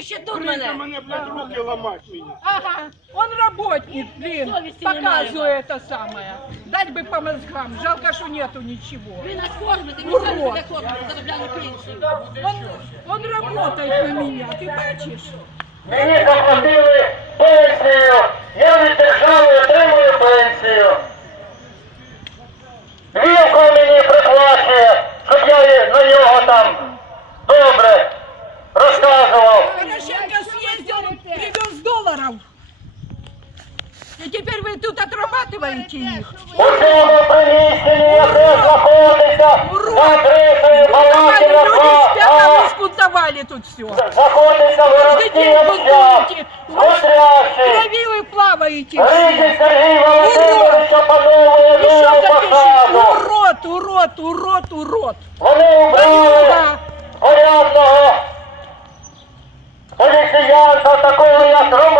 ще тут Крика мене. мене, блядь, руки ламать мені. Ага, он работник, блин, Совести немає. показывает это самое. Дать бы по мозгам, жалко, что нету ничего. Ви нас кормите, ми Урод. самі себе кормимо, заробляємо пенсію. Он, он работает на меня, ты бачишь? Мені заплатили пенсію. Я від держави отримую пенсію. Вілко мені приплачує, щоб я на нього там И теперь вы тут отрабатываете их. У цьому приміщенні, яке знаходиться за адресою Бунтовали Балакіна люди, 2, спят, а спунтовали тут все. знаходиться Каждый городський день общак, бунтуете. Вы Котрящий. крови вы плаваете. все. Ридій Сергій Володимирович опановує Еще нову запиши. посаду. Урод, урод, урод, урод. Вони убрали Ага. порядного поліціянта, такого як Романов, Радченко,